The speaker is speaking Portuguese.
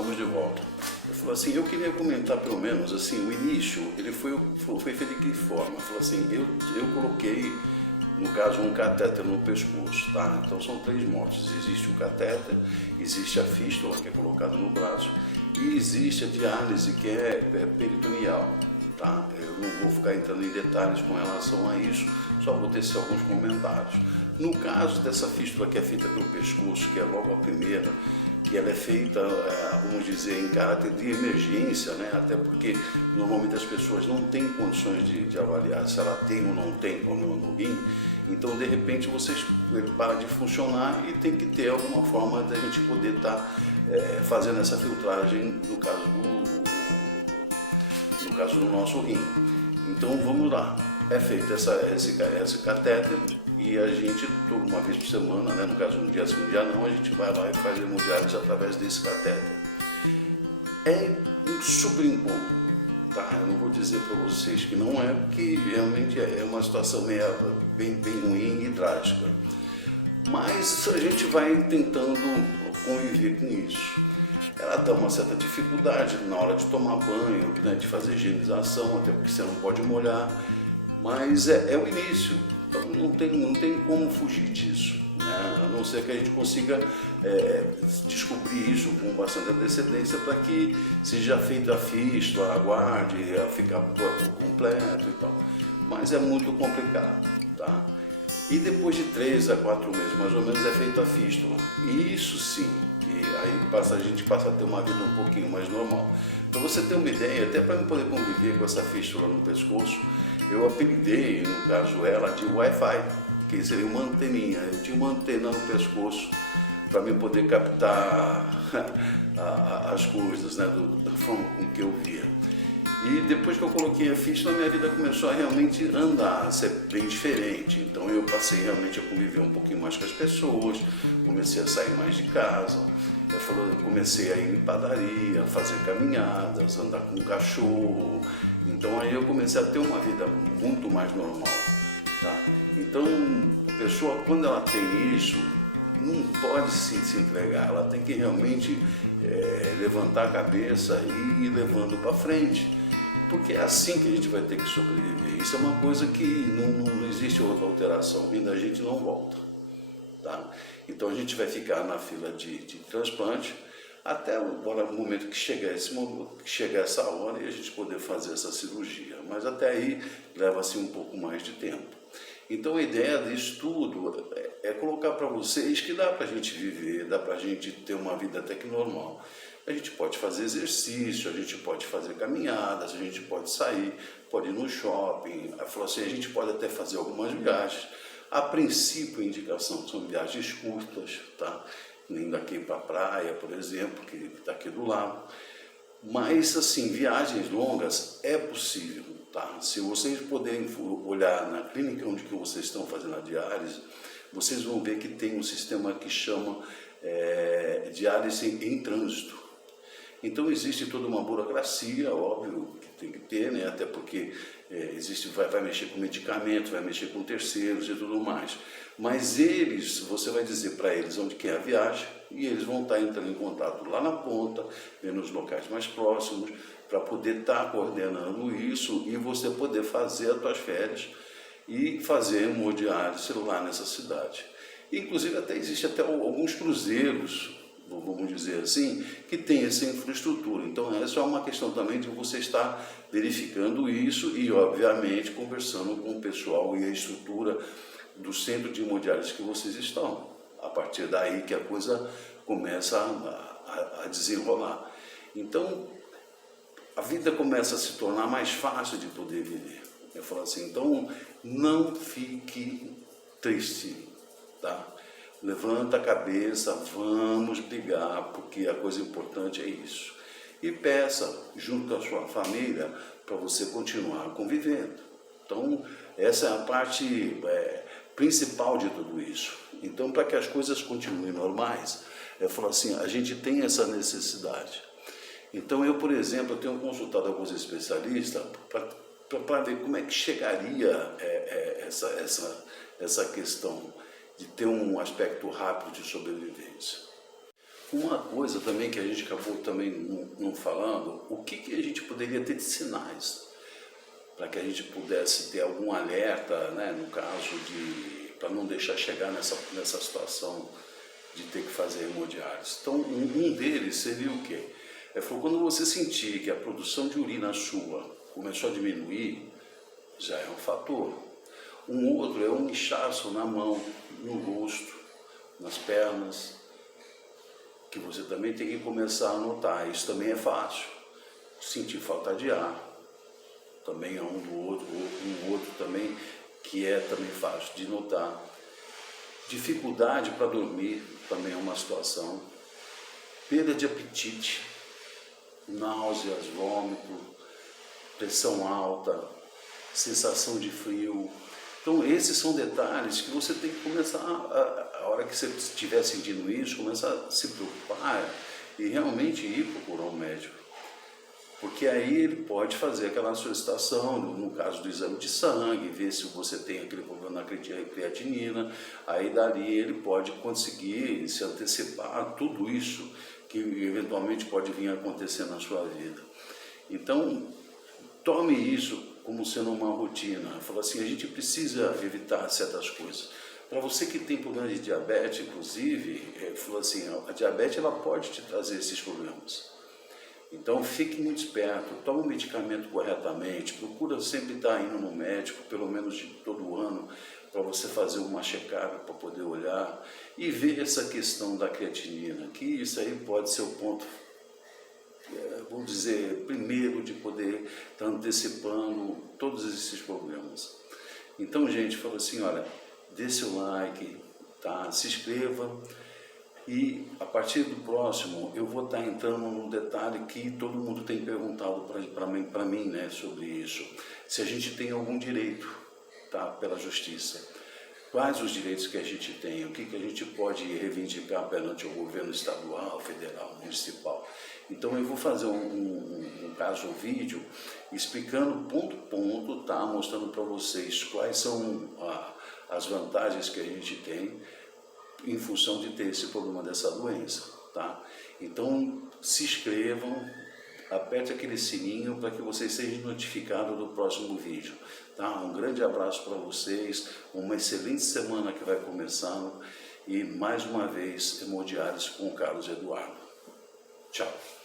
estamos de volta. Eu falou assim, eu queria comentar pelo menos assim, o início, ele foi feito de que forma? Eu falou assim, eu coloquei, no caso, um catéter no pescoço, tá? Então são 3 mortes. Existe o catéter, existe a fístula, que é colocada no braço, e existe a diálise, que é peritoneal, tá? Eu não vou ficar entrando em detalhes com relação a isso, só vou tecer alguns comentários. No caso dessa fístula que é feita pelo pescoço, que é logo a primeira, que ela é feita, vamos dizer, em caráter de emergência, né? Até porque normalmente as pessoas não têm condições de avaliar se ela tem ou não tem no rim, então de repente ele para de funcionar e tem que ter alguma forma da gente poder estar fazendo essa filtragem no caso do nosso rim. Então vamos lá, é feito esse catéter e a gente, uma vez por semana, né, no caso um dia sim, um dia não, a gente vai lá e faz hemodiálise através desse catéter. É super incômodo, tá? Eu não vou dizer para vocês que não é, porque realmente é uma situação bem ruim e drástica. Mas a gente vai tentando conviver com isso. Ela dá uma certa dificuldade na hora de tomar banho, né, de fazer higienização, até porque você não pode molhar, mas é o início, então não tem como fugir disso, né? A não ser que a gente consiga descobrir isso com bastante antecedência para que seja feita a fístula, aguarde, ficar por completo e tal, mas é muito complicado, tá? E depois de 3 a 4 meses, mais ou menos, é feita a fístula. E isso sim, que aí a gente passa a ter uma vida um pouquinho mais normal. Para você ter uma ideia, até para eu poder conviver com essa fístula no pescoço, eu apelidei, no caso ela, de Wi-Fi, que seria uma anteninha. Eu tinha uma antena no pescoço para mim poder captar as coisas, né, da forma com que eu via. E depois que eu coloquei a fístula, minha vida começou a realmente andar, a ser bem diferente. Então eu passei realmente a conviver um pouquinho mais com as pessoas, comecei a sair mais de casa, eu comecei a ir em padaria, fazer caminhadas, andar com um cachorro. Então aí eu comecei a ter uma vida muito mais normal, tá? Então a pessoa, quando ela tem isso, não pode se entregar, ela tem que realmente levantar a cabeça e ir levando para frente. Porque é assim que a gente vai ter que sobreviver. Isso é uma coisa que não existe outra alteração, vindo da gente não volta, tá? Então a gente vai ficar na fila de transplante até o momento que chegar essa hora e a gente poder fazer essa cirurgia. Mas até aí leva-se um pouco mais de tempo. Então a ideia disso tudo é colocar para vocês que dá para a gente viver, dá para a gente ter uma vida até que normal. A gente pode fazer exercício, a gente pode fazer caminhadas, a gente pode sair, pode ir no shopping. A gente pode até fazer algumas viagens. A princípio, a indicação são viagens curtas, tá? Nem daqui para a praia, por exemplo, que está aqui do lado. Mas, assim, viagens longas é possível, tá? Se vocês puderem olhar na clínica onde que vocês estão fazendo a diálise, vocês vão ver que tem um sistema que chama diálise em trânsito. Então existe toda uma burocracia, óbvio, que tem que ter, né? Até porque vai mexer com medicamento, vai mexer com terceiros e tudo mais. Mas você vai dizer para eles onde que é a viagem e eles vão estar entrando em contato lá na ponta, nos locais mais próximos, para poder estar coordenando isso e você poder fazer as suas férias e fazer hemodiálise lá nessa cidade. Inclusive existe até alguns cruzeiros, vamos dizer assim, que tem essa infraestrutura. Então essa é uma questão também de você estar verificando isso e, obviamente, conversando com o pessoal e a estrutura do centro de hemodiálise que vocês estão. A partir daí que a coisa começa a desenrolar. Então a vida começa a se tornar mais fácil de poder viver. Eu falo assim, então não fique triste, tá? Levanta a cabeça, vamos brigar, porque a coisa importante é isso. E peça, junto com a sua família, para você continuar convivendo. Então, essa é a parte principal de tudo isso. Então, para que as coisas continuem normais, eu falo assim, a gente tem essa necessidade. Então, eu, por exemplo, tenho consultado alguns especialistas para ver como é que chegaria essa questão de ter um aspecto rápido de sobrevivência. Uma coisa também que a gente acabou também não falando, o que a gente poderia ter de sinais para que a gente pudesse ter algum alerta, né, no caso de, para não deixar chegar nessa situação de ter que fazer hemodiálise. Então, um deles seria o quê? Quando você sentir que a produção de urina sua começou a diminuir, já é um fator. Um outro é um inchaço na mão, no rosto, nas pernas, que você também tem que começar a notar. Isso também é fácil. Sentir falta de ar, também é um outro também que é também fácil de notar. Dificuldade para dormir também é uma situação. Perda de apetite, náuseas, vômito, pressão alta, sensação de frio. Então esses são detalhes que você tem que começar, a hora que você estiver sentindo isso, começar a se preocupar e realmente ir procurar um médico. Porque aí ele pode fazer aquela solicitação, no caso do exame de sangue, ver se você tem aquele problema na creatinina, aí dali ele pode conseguir se antecipar a tudo isso que eventualmente pode vir a acontecer na sua vida. Então, tome isso como sendo uma rotina. Fala assim, a gente precisa evitar certas coisas. Para você que tem problema de diabetes, inclusive, falou assim, a diabetes ela pode te trazer esses problemas. Então fique muito esperto, tome o medicamento corretamente, procura sempre estar indo no médico, pelo menos de todo ano, para você fazer uma check-up, para poder olhar e ver essa questão da creatinina, que isso aí pode ser o ponto, vamos dizer, primeiro de poder estar antecipando todos esses problemas. Então, gente, fala assim, olha, dê seu like, tá? Se inscreva. E a partir do próximo eu vou estar entrando num detalhe que todo mundo tem perguntado para mim, né, sobre isso. Se a gente tem algum direito, tá, pela justiça. Quais os direitos que a gente tem, o que a gente pode reivindicar perante o governo estadual, federal, municipal. Então eu vou fazer um vídeo explicando ponto a ponto, tá, mostrando para vocês quais são as vantagens que a gente tem em função de ter esse problema dessa doença, tá? Então, se inscrevam, aperte aquele sininho para que vocês sejam notificados do próximo vídeo, tá? Um grande abraço para vocês, uma excelente semana que vai começando e, mais uma vez, Hemodiálise com o Carlos Eduardo. Tchau!